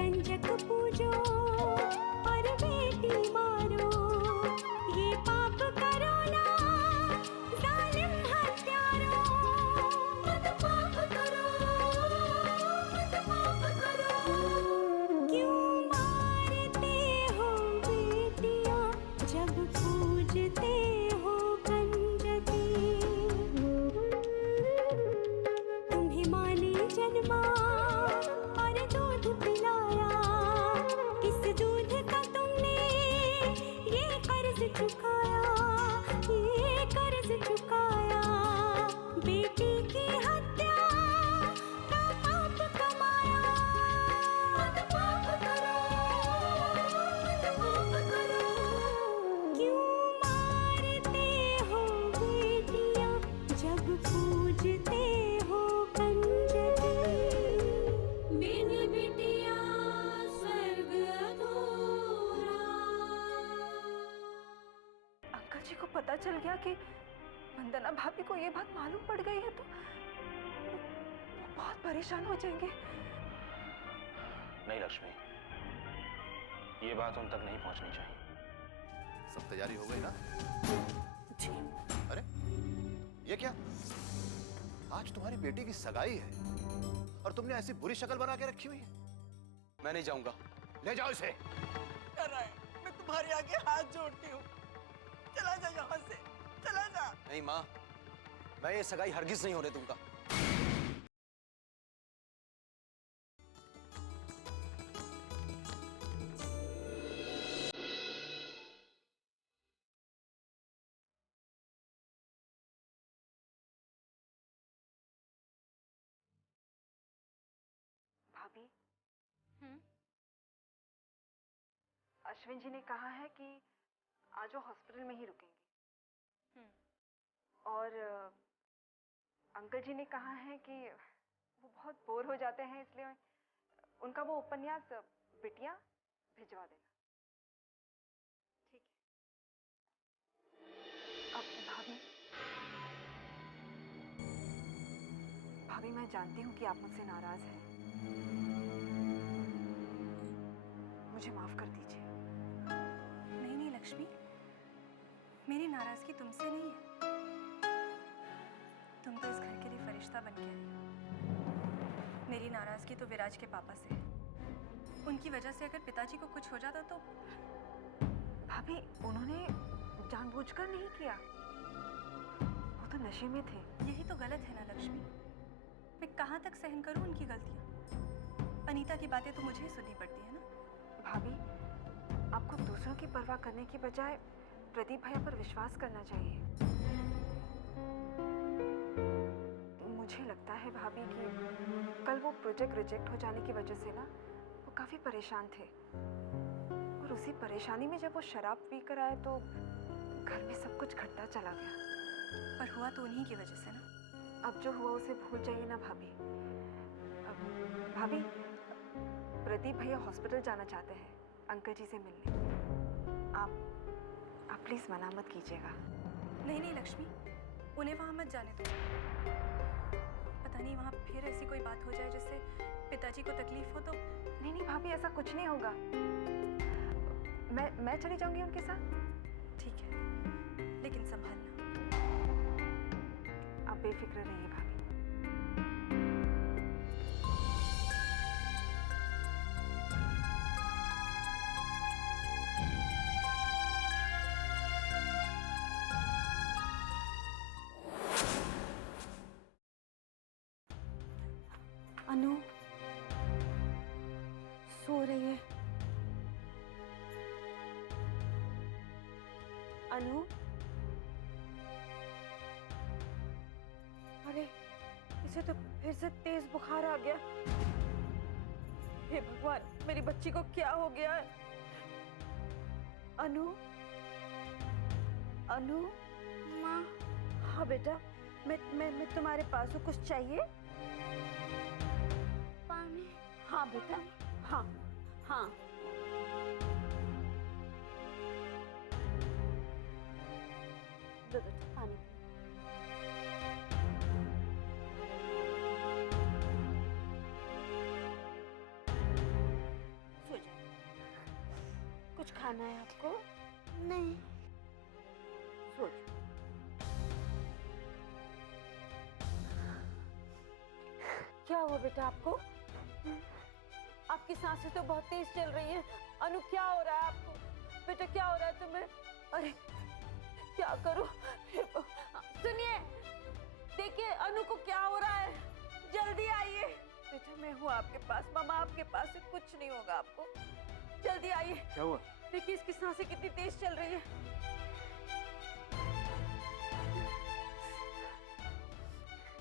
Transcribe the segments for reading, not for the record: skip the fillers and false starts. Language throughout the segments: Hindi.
कंजक पूजो और बेटी मारो, ये पाप करो ना जालिम हत्यारो। मत पाप करो, मत पाप करो। क्यों मारते हो बेटियां जब पूजते हो कंजकी। तुम्हें माँ ने जन्मा और दूध पिलाया, इस दूध का तुमने ये कर्ज चुकाया, ये कर्ज चुकाया। बेटी की हत्या का पाप कमाया। मत पाप करो, मत पाप करो। क्यों मारते हो बेटियां जब पूजते हो कंजकी। बिन बिटिया स्वर्ग अधूरा। अंकल जी को पता चल गया कि वंदना भाभी को ये बात मालूम पड़ गई है तो वो बहुत परेशान हो जाएंगे। नहीं लक्ष्मी, ये बात उन तक नहीं पहुंचनी चाहिए। सब तैयारी हो गई ना? जी। अरे ये क्या, आज तुम्हारी बेटी की सगाई है और तुमने ऐसी बुरी शक्ल बना के रखी हुई है। मैं नहीं जाऊंगा। ले जाओ इसे। कर रहा है, मैं तुम्हारे आगे हाथ जोड़ती हूँ, चला जा यहाँ से, चला जा। नहीं माँ, मैं ये सगाई हरगिज नहीं होने दूंगा। भाभी, अश्विन जी ने कहा है कि आज वो हॉस्पिटल में ही रुकेंगे। और अंकल जी ने कहा है कि वो बहुत बोर हो जाते हैं, इसलिए उनका वो उपन्यास बिटिया भिजवा देना। ठीक है। अब भाभी मैं जानती हूँ कि आप मुझसे नाराज हैं, मुझे माफ कर दीजिए। नहीं नहीं लक्ष्मी, मेरी नाराजगी तुमसे नहीं है। तुम तो इस घर के लिए फरिश्ता बन के आई हो। मेरी नाराजगी तो विराज के पापा से है। उनकी वजह से अगर पिताजी को कुछ हो जाता तो। भाभी, उन्होंने जानबूझकर नहीं किया, वो तो नशे में थे। यही तो गलत है ना लक्ष्मी। मैं कहाँ तक सहन करूँ उनकी गलतियाँ। अनीता की बातें तो मुझे ही सुननी पड़ती है ना। भाभी, आपको दूसरों की परवाह करने की बजाय प्रदीप भैया पर विश्वास करना चाहिए। मुझे लगता है भाभी कि कल वो प्रोजेक्ट रिजेक्ट हो जाने की वजह से ना वो काफी परेशान थे, और उसी परेशानी में जब वो शराब पी कर आए तो घर में सब कुछ घटता चला गया। पर हुआ तो उन्हीं की वजह से ना। अब जो हुआ उसे भूल जाइए ना भाभी। भाभी, प्रदीप भैया हॉस्पिटल जाना चाहते हैं अंकल जी से मिलने। आप प्लीज मना मत कीजिएगा। नहीं नहीं लक्ष्मी, उन्हें वहाँ मत जाने दो। पता नहीं वहाँ फिर ऐसी कोई बात हो जाए जिससे पिताजी को तकलीफ हो तो। नहीं नहीं भाभी, ऐसा कुछ नहीं होगा। मैं चली जाऊंगी उनके साथ। ठीक है, लेकिन संभालना। आप बेफिक्र रहिए भाभी। अनु सो रही है। अनु, अरे इसे तो फिर से तेज बुखार आ गया। हे भगवान, मेरी बच्ची को क्या हो गया है? अनु, अनु। माँ। हाँ बेटा, मैं तुम्हारे पास हूँ। कुछ चाहिए? पानी। हाँ बेटा, हाँ हाँ। दो बेटा पानी। कुछ खाना है आपको? नहीं। सोच। क्या हुआ बेटा आपको? आपकी सांसें तो बहुत तेज चल रही हैं। अनु क्या हो रहा है आपको? बेटा क्या हो रहा है तुम्हें? अरे क्या करूं? सुनिए, देखिए अनु को क्या हो रहा है। जल्दी आइए। बेटा मैं हूँ आपके पास, मामा आपके पास है, कुछ नहीं होगा आपको। जल्दी आइए। क्या हुआ? देखिए इसकी सांसें कितनी तेज चल रही है।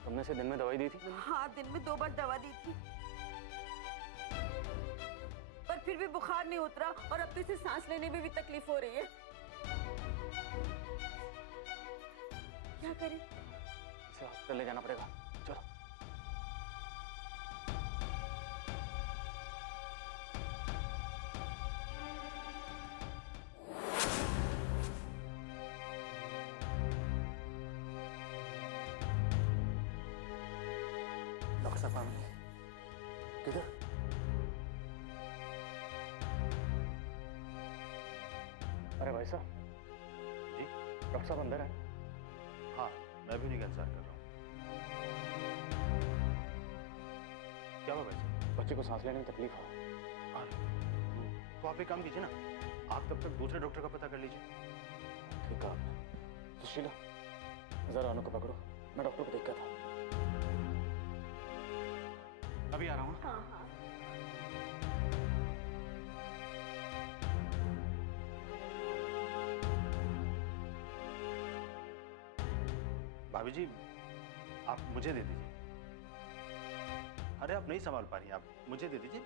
तुमने से दिन में दवाई दी थी? हाँ, दिन में 2 बार दवा दी थी, पर फिर भी बुखार नहीं उतरा और अब तो इसे सांस लेने में भी तकलीफ हो रही है। क्या करें? इसे हॉस्पिटल ले जाना पड़ेगा। चलो। डॉक्टर साहब किधर? अरे भाई साहब जी, डॉक्टर साहब अंदर है। हाँ, मैं भी उन्हीं का इंतजार कर रहा हूँ। क्या हुआ भाई साहब? बच्चे को सांस लेने में तकलीफ हो। तो आप एक काम कीजिए ना, आप तब तक दूसरे डॉक्टर का पता कर लीजिए। ठीक है आपने। सुशीला जरा अनु को पकड़ो, मैं डॉक्टर को देख के था। अभी आ रहा हूँ। हाँ हाँ। भाभी जी, आप मुझे दे दीजिए। अरे आप नहीं संभाल पा रही हैं, आप मुझे दे दीजिए।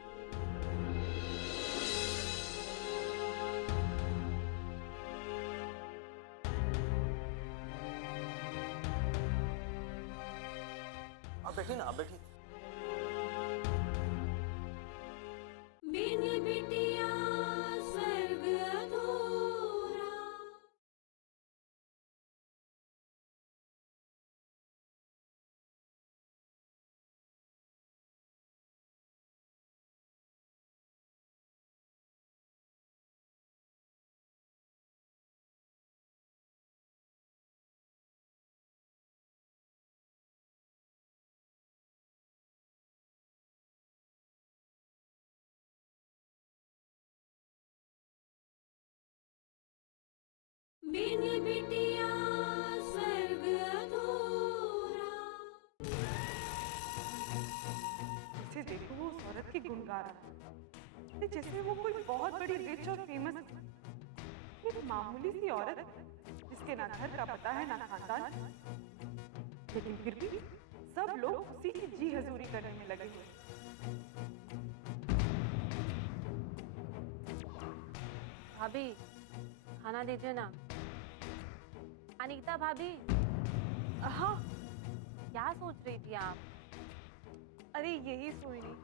आप बैठिए ना, आप बैठिए। बिन बिटिया स्वर्ग अधूरा। बिन बिटिया स्वर्ग अधूरा। इसे देखो, वो उस औरत की गुणगा रहा है जैसे वो कोई बहुत बड़ी रिच और फेमस, एक मामूली सी औरत जिसके ना घर का पता है ना खानदान, लेकिन फिर भी सब लोग उसी की जी हजूरी करने में लगे हुए। भाभी खाना दीजिए ना। अनीता भाभी। हाँ, क्या सोच रही थी आप? अरे यही सोई नहीं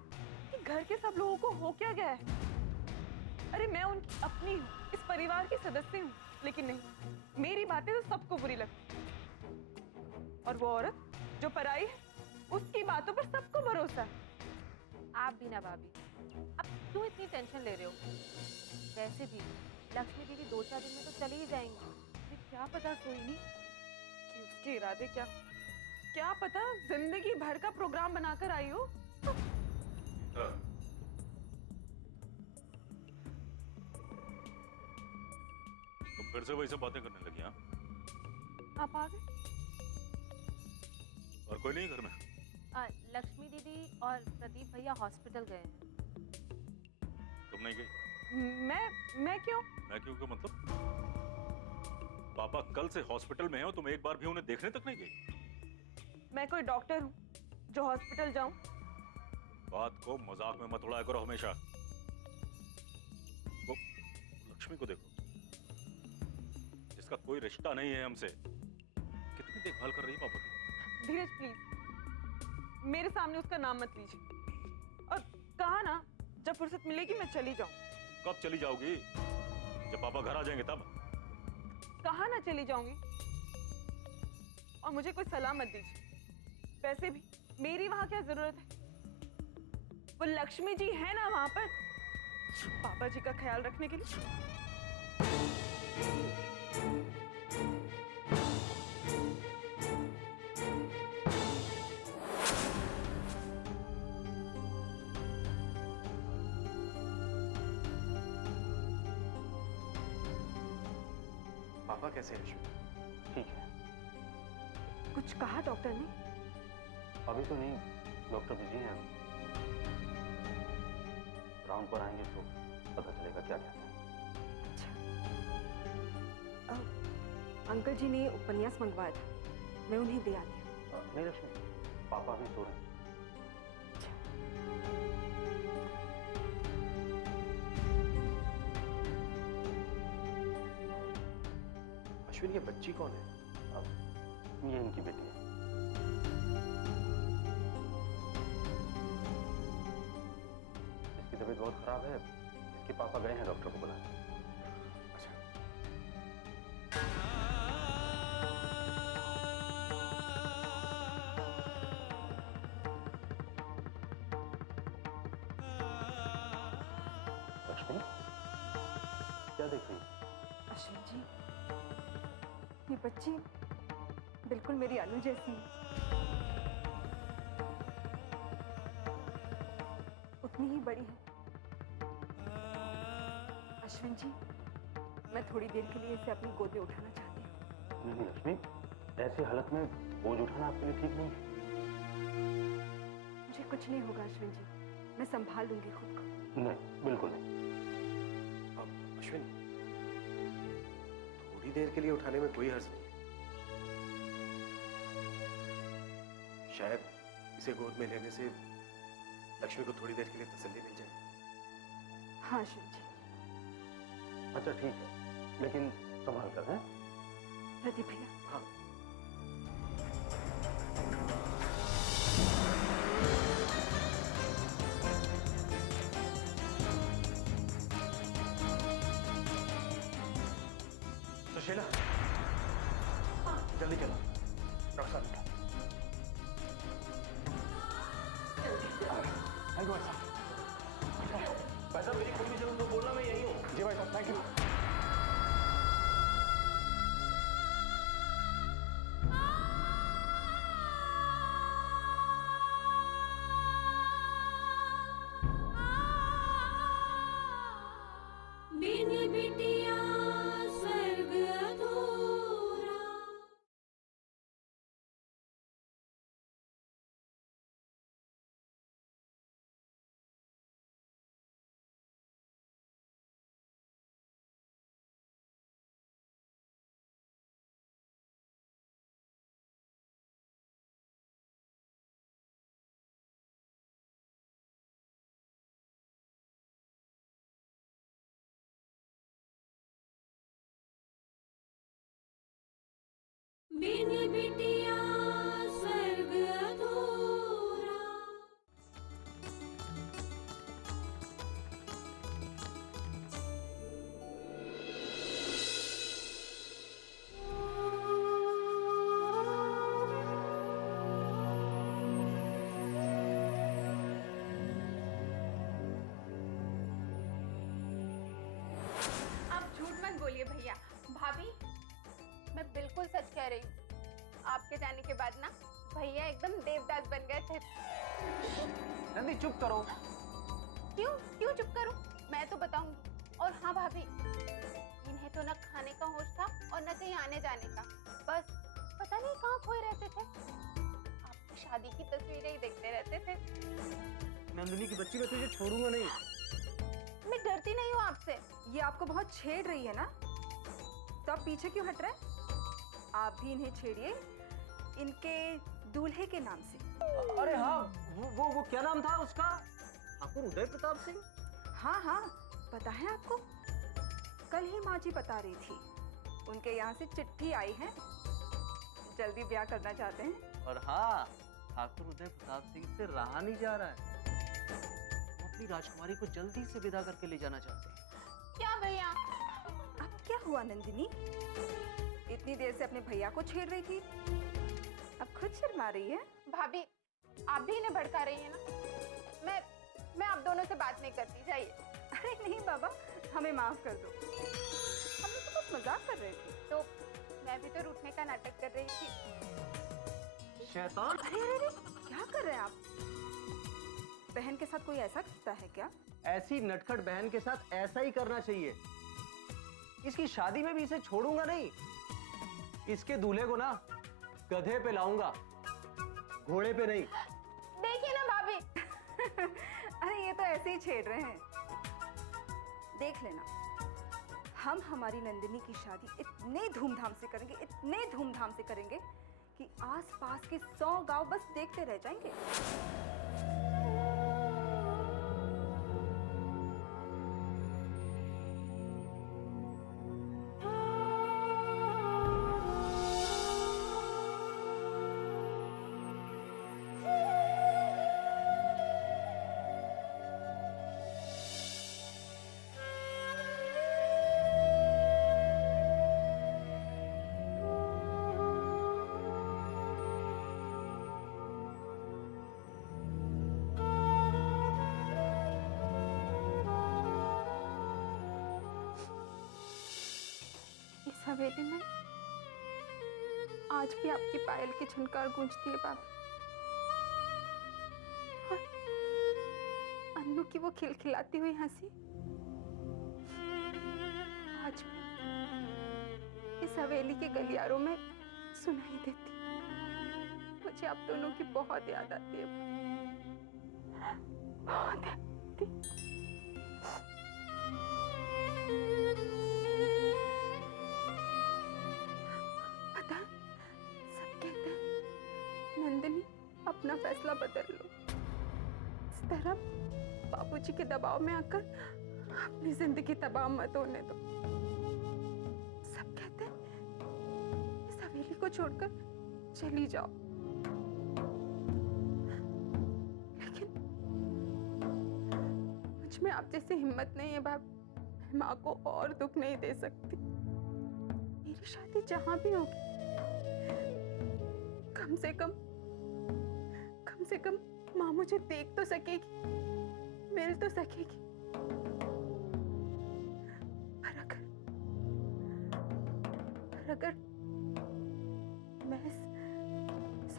कि घर के सब लोगों को हो क्या गया है। अरे मैं उनकी अपनी हूँ, इस परिवार की सदस्य हूँ, लेकिन नहीं, मेरी बातें तो सबको बुरी लगती। और वो औरत जो पराई है, उसकी बातों पर सबको भरोसा है। आप भी ना भाभी, अब क्यों इतनी टेंशन ले रहे हो? वैसे भी लक्ष्मी दीदी 2-4 दिन में तो चली ही जाएंगी। मुझे क्या पता सोईनी कि उसके इरादे क्या पता जिंदगी भर का प्रोग्राम बनाकर आई हो। तुम फिर से वही सब बातें करने लगी? हाँ, आप आ गए? और कोई नहीं घर में? लक्ष्मी दीदी और प्रदीप भैया हॉस्पिटल गए हैं। तुम नहीं गई? मैं क्यों? मैं क्यों? मतलब पापा कल से हॉस्पिटल में है और तुम एक बार भी उन्हें देखने तक नहीं गई? मैं कोई डॉक्टर हूँ जो हॉस्पिटल जाऊं? बात को मजाक में मत उड़ाया करो हमेशा। वो लक्ष्मी को देखो, जिसका कोई रिश्ता नहीं है हमसे, कितनी देखभाल कर रही है पापा की। धीरज प्लीज, मेरे सामने उसका नाम मत लीजिए। और कहा ना, जब फुर्सत मिलेगी मैं चली जाऊं। कब चली जाओगी? जब पापा घर आ जाएंगे तब? कहा ना चली जाऊंगी। और मुझे कोई सलाह मत दीजिए। वैसे भी मेरी वहां क्या जरूरत है? वो लक्ष्मी जी है ना वहां पर, पापा जी का ख्याल रखने के लिए। पापा कैसे हैं रश्मि? ठीक है। कुछ कहा डॉक्टर ने? अभी तो नहीं, डॉक्टर बिजी हैं अभी। राउंड पर आएंगे तो पता चलेगा क्या क्या है। अंकल जी ने उपन्यास मंगवाया था, मैं उन्हें दे आती हूँ। नहीं रश्मि, पापा भी सो रहे हैं। अश्विन, ये बच्ची कौन है? ये इनकी बेटी है। इसकी तबीयत बहुत खराब है, इसके पापा गए हैं डॉक्टर को बुलाने। अच्छा। लक्ष्मी, क्या देख रही है? अश्विन जी, ये बच्ची बिल्कुल मेरी अनु जैसी है, उतनी ही बड़ी है। अश्विन जी, मैं थोड़ी देर के लिए इसे अपनी गोद में उठाना चाहती हूँ। नहीं लक्ष्मी, ऐसी हालत में बोझ उठाना आपके लिए ठीक नहीं है। मुझे कुछ नहीं होगा अश्विन जी, मैं संभाल लूंगी खुद को। नहीं, बिल्कुल नहीं। अश्विन, थोड़ी देर के लिए उठाने में कोई हर्ज नहीं है। शायद इसे गोद में लेने से लक्ष्मी को थोड़ी देर के लिए तसल्ली मिल जाए। हाँ अश्विन जी। अच्छा ठीक है, लेकिन संभाल कर, हैं? प्रदीप भैया। हाँ। सुशीला, जल्दी चलो, डॉक्टर साहब बैठा। थैंक यू भाई साहब। भाई साहब, मेरी कोई भी जरूरत हो बोलना, मैं यहीं हूँ। जी भाई साहब, थैंक यू। बिन बिटिया स्वर्ग अधूरा। बिन बिटिया स्वर्ग अधूरा। आप झूठ मत बोलिए भैया। भाभी, मैं बिल्कुल सच कह रही हूँ। आपके जाने के बाद ना भैया एकदम देवदास बन गए थे। नंदी चुप करो। क्यों क्यों चुप करूं? मैं तो बताऊंगी। और हाँ भाभी, इन्हें तो न खाने का होश था और न कहीं आने जाने का। बस पता नहीं कहाँ खोए रहते थे। आपकी शादी की तस्वीरें ही देखते रहते थे। नंदिनी की बच्ची, मैं तुझे छोड़ूंगा नहीं। मैं डरती नहीं हूँ आपसे। ये आपको बहुत छेड़ रही है ना, तो आप पीछे क्यों हट रहे हैं? आप भी इन्हें छेड़िए, इनके दूल्हे के नाम से। अरे हाँ, वो क्या नाम था उसका? ठाकुर उदय प्रताप सिंह। हाँ हाँ, पता है आपको? कल ही माँ जी बता रही थी, उनके यहाँ से चिट्ठी आई है, जल्दी ब्याह करना चाहते हैं। और हाँ, ठाकुर उदय प्रताप सिंह से रहा नहीं जा रहा है। वो अपनी राजकुमारी को जल्दी से विदा करके ले जाना चाहते हैं। क्या भैया? अब क्या हुआ नंदिनी? इतनी देर से अपने भैया को छेड़ रही थी, अब खुद शर्मा रही है। भाभी, आप भी इन्हें भड़का रही है ना। मैं आप दोनों से बात नहीं करती, जाइए। अरे नहीं बाबा, हमें माफ कर दो, हम लोग तो बस मजाक कर रहे थे। तो मैं भी तो रूठने का नाटक कर रही थी। शैतान! अरे अरे अरे, क्या कर रहे हैं आप? बहन के साथ कोई ऐसा करता है क्या? ऐसी नटखट बहन के साथ ऐसा ही करना चाहिए। इसकी शादी में भी इसे छोड़ूंगा नहीं। इसके दूल्हे को ना गधे पे लाऊंगा, घोड़े पे नहीं। देखिए ना भाभी। अरे ये तो ऐसे ही छेड़ रहे हैं। देख लेना, हम हमारी नंदिनी की शादी इतने धूमधाम से करेंगे, इतने धूमधाम से करेंगे कि आसपास के 100 गांव बस देखते रह जाएंगे। इस हवेली में आज भी आपकी पायल की झनकार गूंजती है बाबा, और अन्नू की वो खिलखिलाती हुई हंसी आज भी इस हवेली के गलियारों में सुनाई देती। मुझे आप दोनों की बहुत याद आती है, बहुत आती। पता है, सब कहते हैं नंदिनी अपना फैसला बदल लो, इस तरह बाबूजी के दबाव में आकर अपनी जिंदगी तबाह मत होने दो। सब कहते हैं इस हवेली को छोड़कर चली जाओ, लेकिन मुझ में आप जैसी हिम्मत नहीं है बाप। मैं माँ को और दुख नहीं दे सकती। मेरी शादी जहां भी होगी, कम से कम माँ मुझे देख तो सकेगी, मिल तो सकेगी। पर अगर मैं इस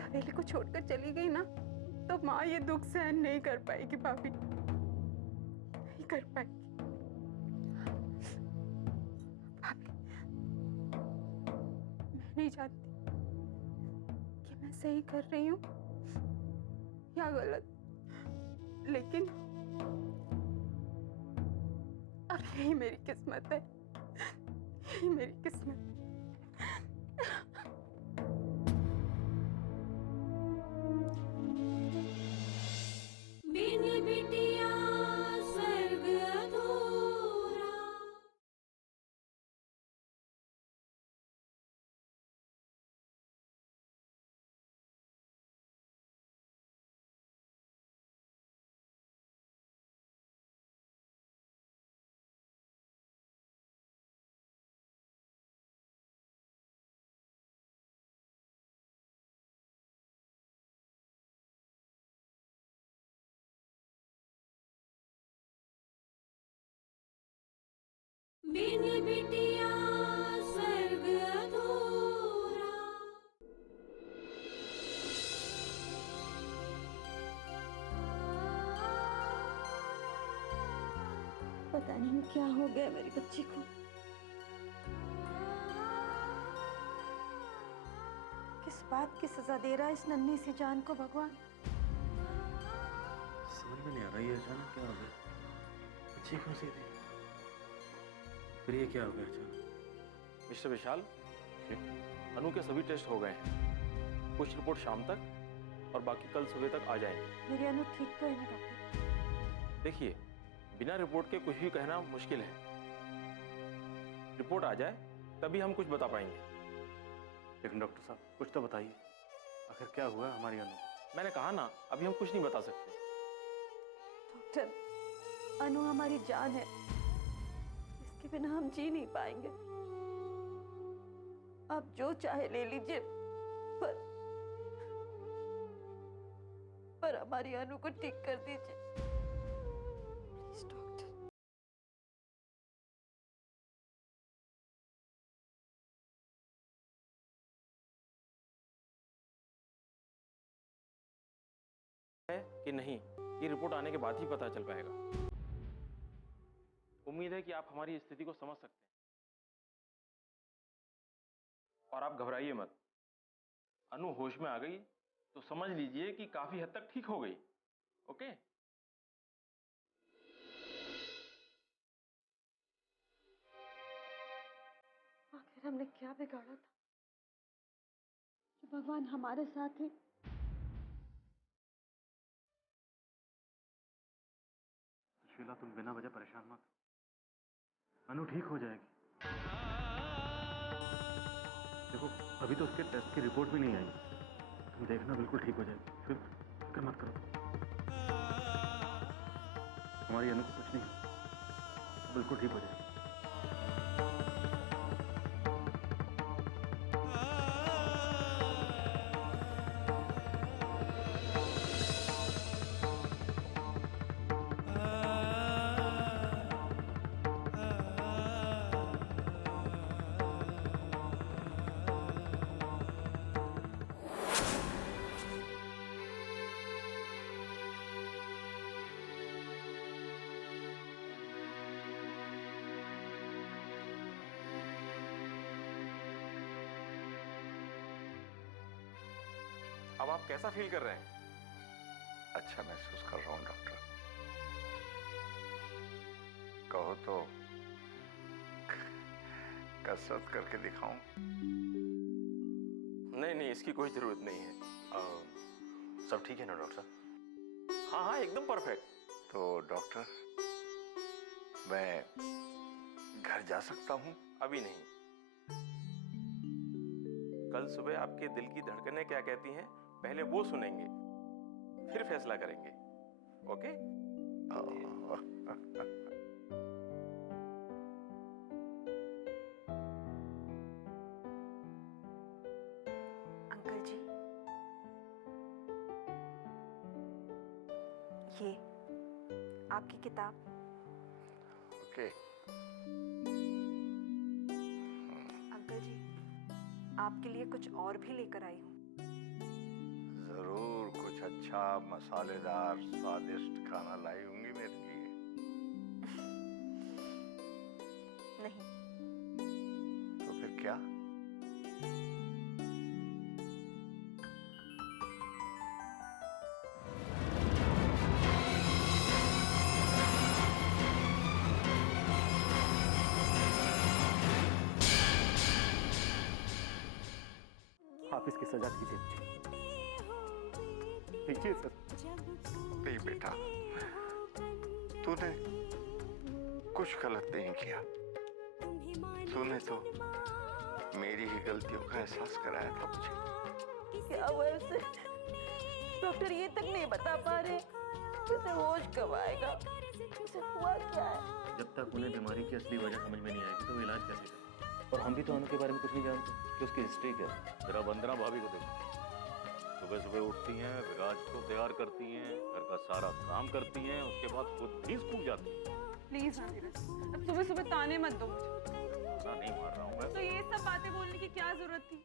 हवेली को छोड़कर चली गई ना, तो माँ ये दुख सहन नहीं कर पाएगी भाभी, नहीं कर पाएगी। भाभी, मैं नहीं जानती कि मैं सही कर रही हूँ या गलत, लेकिन अब यही मेरी किस्मत है, यही मेरी किस्मत है। बिन बिटिया स्वर्ग अधूरा। बिन बिटिया स्वर्ग अधूरा। पता नहीं क्या हो गया मेरी बच्ची को। किस बात की सजा दे रहा है इस नन्ही सी जान को भगवान। समझ में नहीं आ रहा ये अचानक क्या हो गया। अच्छी खुशी थी, फिर ये क्या हो गया अचानक। मिस्टर विशाल, अनु के सभी टेस्ट हो गए हैं। कुछ रिपोर्ट शाम तक और बाकी कल सुबह तक आ जाएंगे। मेरी अनु ठीक तो है ना डॉक्टर? देखिए, बिना रिपोर्ट के कुछ भी कहना मुश्किल है। रिपोर्ट आ जाए तभी हम कुछ बता पाएंगे। लेकिन डॉक्टर साहब कुछ तो बताइए, आखिर क्या हुआ है हमारी अनु को? मैंने कहा ना, अभी हम कुछ नहीं बता सकते। डॉक्टर, अनु हमारी जान है, इसके बिना हम जी नहीं पाएंगे। आप जो चाहे ले लीजिए, पर हमारी अनु को ठीक कर दीजिए। है कि नहीं, ये रिपोर्ट आने के बाद ही पता चल पाएगा। उम्मीद है कि आप हमारी स्थिति को समझ सकते हैं और आप घबराइए मत। अनु होश में आ गई तो समझ लीजिए कि काफी हद तक ठीक हो गई। ओके? आखिर हमने क्या बिगाड़ा था कि भगवान हमारे साथ ही। शीला, तुम बिना वजह परेशान मत। अनु ठीक हो जाएगी। देखो, अभी तो उसके टेस्ट की रिपोर्ट भी नहीं आई। तुम देखना, बिल्कुल ठीक हो जाएगी। फिक्र मत करो। हमारी अनु को कुछ नहीं, बिल्कुल ठीक हो जाएगी। अब आप कैसा फील कर रहे हैं? अच्छा महसूस कर रहा हूँ डॉक्टर। कहो तो कसरत करके दिखाऊं? नहीं नहीं, इसकी कोई जरूरत नहीं है। सब ठीक है ना डॉक्टर साहब? हाँ हाँ, एकदम परफेक्ट। तो डॉक्टर, मैं घर जा सकता हूँ? अभी नहीं, कल सुबह आपके दिल की धड़कनें क्या कहती हैं पहले वो सुनेंगे, फिर फैसला करेंगे। ओके? अंकल जी, ये आपकी किताब। ओके। अंकल जी, आपके लिए कुछ और भी लेकर आई हूँ। जरूर कुछ अच्छा मसालेदार स्वादिष्ट खाना लाई होंगी मेरे लिए। नहीं। तो फिर क्या? आप इसकी सजा दीजिए मुझे। दीजिए सर। नहीं बेटा, तूने कुछ गलत नहीं किया। तूने तो मेरी ही गलतियों का एहसास कराया था मुझे। क्या हुआ उसे? डॉक्टर ये तक नहीं बता पा रहे उसे होश कब आएगा, उसे हुआ क्या है? जब तक उन्हें बीमारी की असली वजह समझ में नहीं आएगी तो वो इलाज कैसे करें? और हम भी तो अनु के बारे में कुछ नहीं जानते कि उसकी हिस्ट्री क्या है। जरा वंदना भाभी को देखो, सुबह सुबह उठती हैं, विराज को तैयार करती हैं, घर का सारा काम करती हैं, उसके बाद खुद भी स्कूल जाती हैं। प्लीज नीरज, अब सुबह सुबह ताने मत दो मुझे। नहीं मार रहा हूँ मैं। तो ये सब बातें बोलने की क्या जरूरत थी?